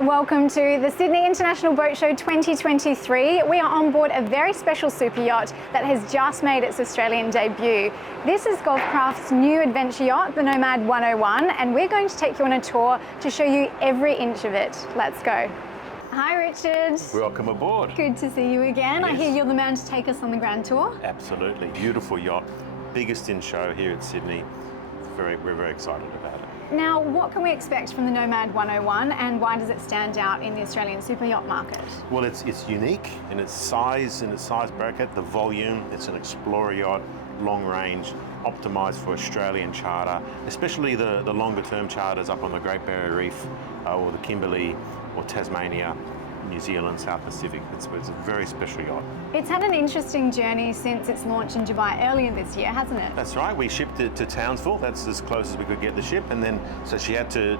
Welcome to the Sydney International Boat Show 2023. We are on board a very special super yacht that has just made its Australian debut. This is Golfcraft's new adventure yacht, the Nomad 101, and we're going to take you on a tour to show you every inch of it. Let's go. Hi Richard. Welcome aboard. Good to see you again. Yes. I hear you're the man to take us on the grand tour. Absolutely. Beautiful yacht. Biggest in show here at Sydney. We're very excited about it. Now, what can we expect from the Nomad 101 and why does it stand out in the Australian super yacht market? Well, it's unique in its size, bracket, the volume. It's an explorer yacht, long range, optimised for Australian charter, especially the longer term charters up on the Great Barrier Reef or the Kimberley or Tasmania, New Zealand, South Pacific. It's a very special yacht. It's had an interesting journey since its launch in Dubai earlier this year, hasn't it? That's right. We shipped it to Townsville. That's as close as we could get the ship, and then so she had to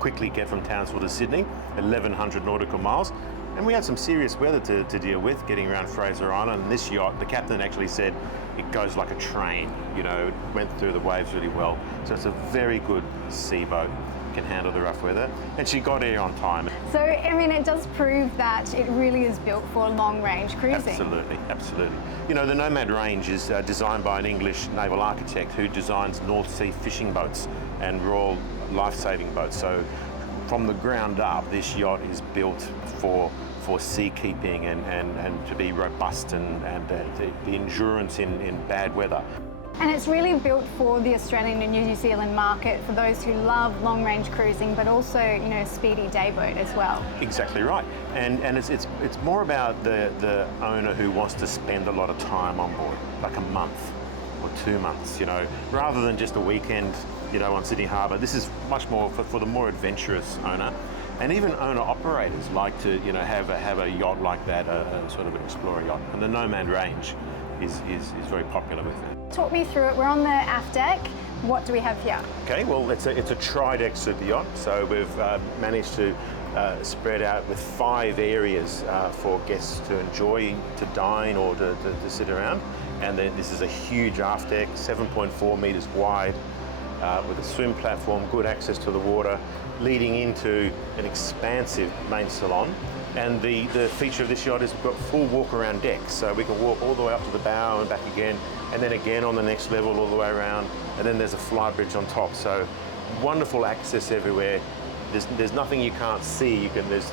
quickly get from Townsville to Sydney, 1,100 nautical miles. And we had some serious weather to deal with, getting around Fraser Island. And this yacht, the captain actually said, it goes like a train. You know, it went through the waves really well. So it's a very good sea boat. Can handle the rough weather, and she got here on time. So, I mean, it does prove that it really is built for long-range cruising. Absolutely. You know, the Nomad range is designed by an English naval architect who designs North Sea fishing boats and royal life-saving boats. So, from the ground up, this yacht is built for sea keeping and to be robust and the endurance in bad weather. And it's really built for the Australian and New Zealand market for those who love long-range cruising, but also, you know, speedy day boat as well. Exactly right. And it's more about the owner who wants to spend a lot of time on board, like a month or 2 months, you know, rather than just a weekend, you know, on Sydney Harbour. This is much more for the more adventurous owner. And even owner-operators like to, you know, have a yacht like that, a sort of an explorer yacht. And the Nomad range is very popular with that. Talk me through it. We're on the aft deck. What do we have here? Okay, well, it's a tri-deck super yacht. So we've managed to spread out with 5 areas for guests to enjoy, to dine or to sit around. And then this is a huge aft deck, 7.4 metres wide, with a swim platform, good access to the water, leading into an expansive main salon. And the feature of this yacht is we've got full walk around decks, so we can walk all the way up to the bow and back again, and then again on the next level all the way around, and then there's a Flybridge on top. So wonderful access everywhere. There's nothing you can't see. There's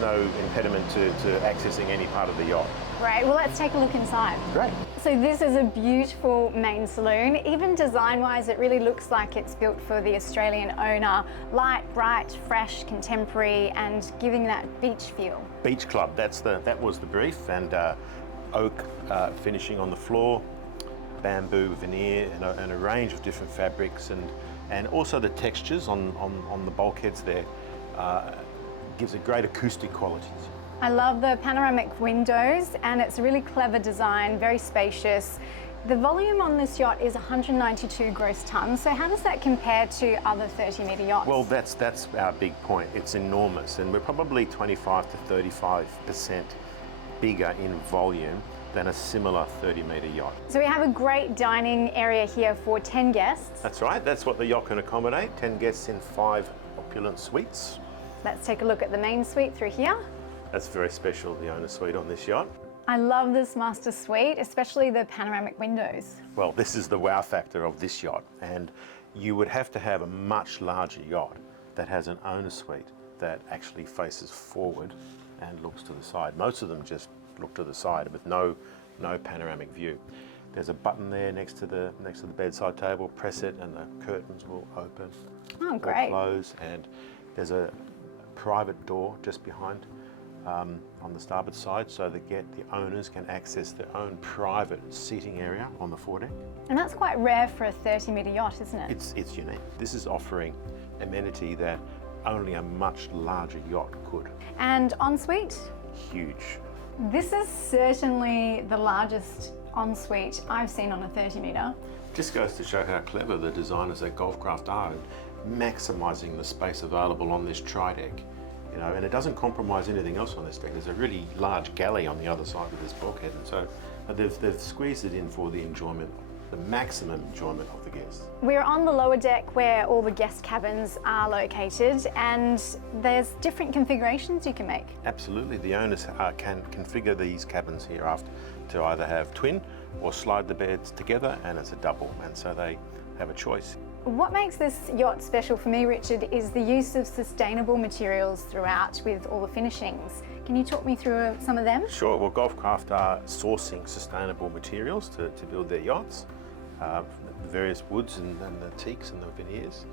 no impediment to accessing any part of the yacht. Great. Well, let's take a look inside. Great. So this is a beautiful main saloon. Even design-wise, it really looks like it's built for the Australian owner. Light, bright, fresh, contemporary, and giving that beach feel. Beach club. That was the brief, and oak finishing on the floor, bamboo veneer, and a range of different fabrics, and also the textures on the bulkheads there gives a great acoustic quality. I love the panoramic windows, and it's a really clever design, very spacious. The volume on this yacht is 192 gross tonnes, so how does that compare to other 30-metre yachts? Well, that's our big point. It's enormous, and we're probably 25 to 35% bigger in volume than a similar 30-metre yacht. So we have a great dining area here for 10 guests. That's right, that's what the yacht can accommodate, 10 guests in 5 opulent suites. Let's take a look at the main suite through here. That's very special, the owner suite on this yacht. I love this master suite, especially the panoramic windows. Well, this is the wow factor of this yacht, and you would have to have a much larger yacht that has an owner suite that actually faces forward and looks to the side. Most of them just look to the side with no panoramic view. There's a button there next to the bedside table. Press it and the curtains will open or close, and there's a private door just behind on the starboard side, so that the owners can access their own private seating area on the foredeck. And that's quite rare for a 30-metre yacht, isn't it? It's unique. This is offering amenity that only a much larger yacht could. And ensuite? Huge. This is certainly the largest ensuite I've seen on a 30-metre. Just goes to show how clever the designers at Golfcraft are, maximising the space available on this tri-deck. You know, and it doesn't compromise anything else on this deck. There's a really large galley on the other side of this bulkhead, and so they've squeezed it in for the enjoyment the maximum enjoyment of the guests. We're on the lower deck where all the guest cabins are located, and there's different configurations you can make. Absolutely, the owners can configure these cabins here after to either have twin or slide the beds together, and it's a double, and so they have a choice. What makes this yacht special for me, Richard, is the use of sustainable materials throughout with all the finishings. Can you talk me through some of them? Sure, well, Golfcraft are sourcing sustainable materials to build their yachts, the various woods and the teaks and the veneers,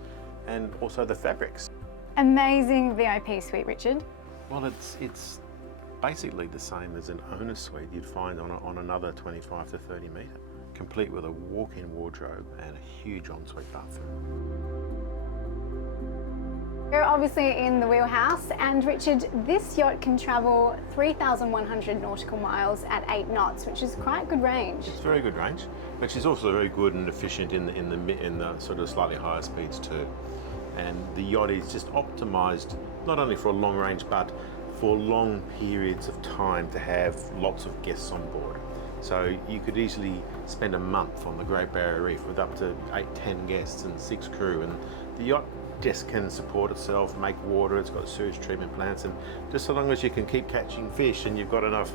and also the fabrics. Amazing VIP suite, Richard. Well, it's basically the same as an owner suite you'd find on another 25 to 30 metre, complete with a walk-in wardrobe and a huge ensuite bathroom. We're obviously in the Wheelhouse, and Richard, this yacht can travel 3,100 nautical miles at 8 knots, which is quite good range. It's very good range, but she's also very good and efficient in the sort of slightly higher speeds too. And the yacht is just optimised not only for a long range, but for long periods of time to have lots of guests on board. So you could easily spend a month on the Great Barrier Reef with up to 8-10 guests and 6 crew, and the yacht just can support itself, make water, it's got sewage treatment plants, and just so long as you can keep catching fish and you've got enough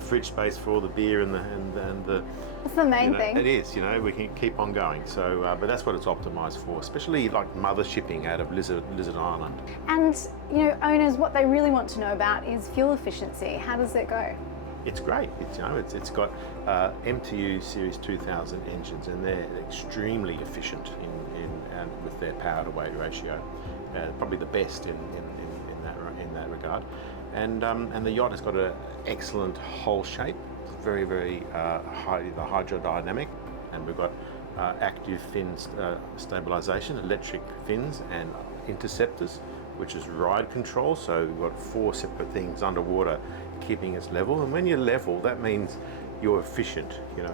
fridge space for all the beer and the That's the main thing. It is, we can keep on going. So, but that's what it's optimised for, especially like mother shipping out of Lizard Island. And owners, what they really want to know about is fuel efficiency. How does it go? It's great. It's got MTU Series 2000 engines, and they're extremely efficient with their power to weight ratio. Probably the best in that regard. And the yacht has got an excellent hull shape, very hydrodynamic, and we've got active fin stabilisation, electric fins, and interceptors, which is ride control. So we've got 4 separate things underwater keeping us level, and when you're level, that means you're efficient. You're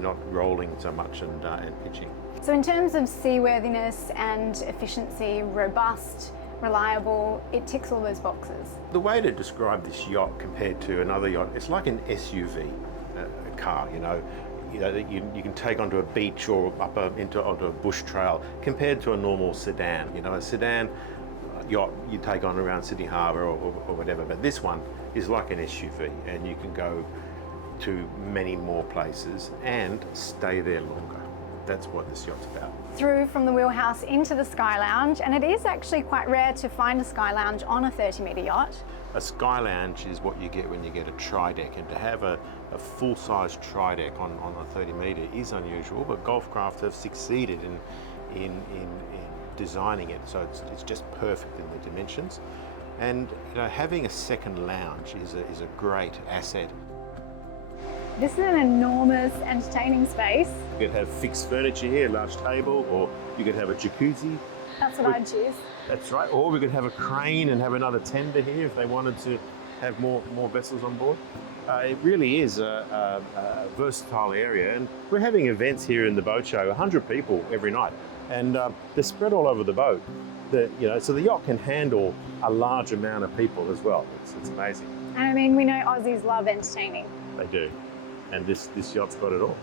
not rolling so much and pitching. So in terms of seaworthiness and efficiency, robust, reliable, it ticks all those boxes. The way to describe this yacht compared to another yacht, it's like an SUV car. That you can take onto a beach or onto a bush trail, compared to a normal sedan. A sedan yacht you take on around Sydney Harbour or whatever, but this one is like an SUV, and you can go to many more places and stay there longer. That's what this yacht's about. Through from the Wheelhouse into the Sky Lounge, and it is actually quite rare to find a Sky Lounge on a 30-metre yacht. A Sky Lounge is what you get when you get a tri-deck, and to have a full-size tri-deck on a 30-metre is unusual, but Golfcraft have succeeded in designing it so it's just perfect in the dimensions. And having a second lounge is a great asset. This is an enormous entertaining space. You could have fixed furniture here, a large table, or you could have a jacuzzi. That's what I'd choose. That's right. Or we could have a crane and have another tender here if they wanted to have more vessels on board. It really is a versatile area, and we're having events here in the boat show, 100 people every night, and they're spread all over the boat. So the yacht can handle a large amount of people as well. It's amazing. And I mean, we know Aussies love entertaining. They do, and this yacht's got it all.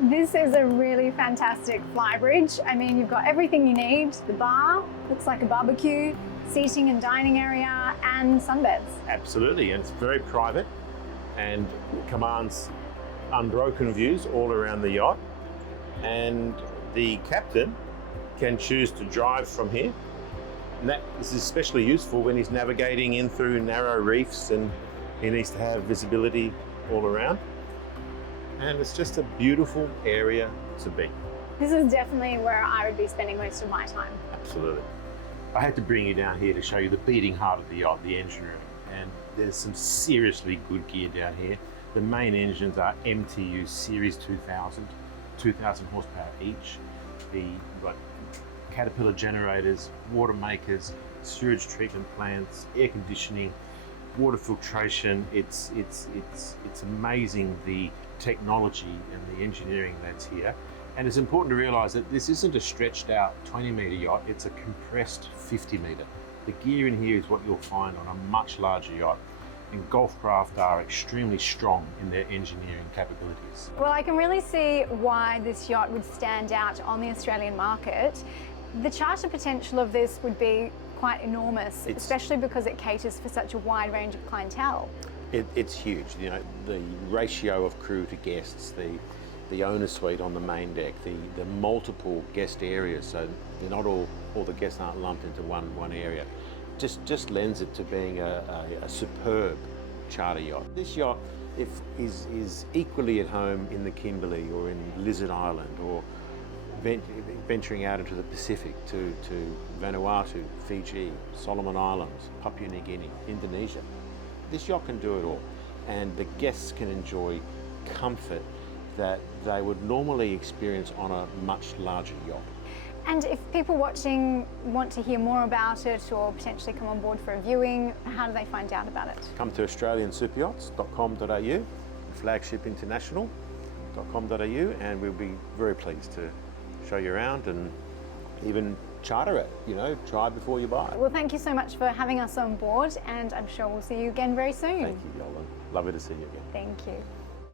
This is a really fantastic Flybridge. I mean, you've got everything you need. The bar looks like a barbecue, seating and dining area, and sunbeds. Absolutely, and it's very private and commands unbroken views all around the yacht. And the captain can choose to drive from here. And that is especially useful when he's navigating in through narrow reefs and he needs to have visibility all around. And it's just a beautiful area to be. This is definitely where I would be spending most of my time. Absolutely. I had to bring you down here to show you the beating heart of the yacht, the engine room. And there's some seriously good gear down here. The main engines are MTU Series 2000, 2,000 horsepower each. You've got Caterpillar generators, water makers, sewage treatment plants, air conditioning, water filtration. It's amazing the technology and the engineering that's here. And it's important to realise that this isn't a stretched out 20-metre yacht, it's a compressed 50-metre. The gear in here is what you'll find on a much larger yacht. and Golf Craft are extremely strong in their engineering capabilities. Well, I can really see why this yacht would stand out on the Australian market. The charter potential of this would be quite enormous, especially because it caters for such a wide range of clientele. It's huge. You know, the ratio of crew to guests, the owner suite on the main deck, the multiple guest areas, so they're not all the guests aren't lumped into one area. Just lends it to being a superb charter yacht. This yacht is equally at home in the Kimberley or in Lizard Island, or venturing out into the Pacific to Vanuatu, Fiji, Solomon Islands, Papua New Guinea, Indonesia. This yacht can do it all, and the guests can enjoy comfort that they would normally experience on a much larger yacht. And if people watching want to hear more about it or potentially come on board for a viewing, how do they find out about it? Come to australiansuperyachts.com.au, flagshipinternational.com.au, and we'll be very pleased to show you around and even charter it, you know, try before you buy. Well, thank you so much for having us on board, and I'm sure we'll see you again very soon. Thank you, Yolan. Lovely to see you again. Thank you.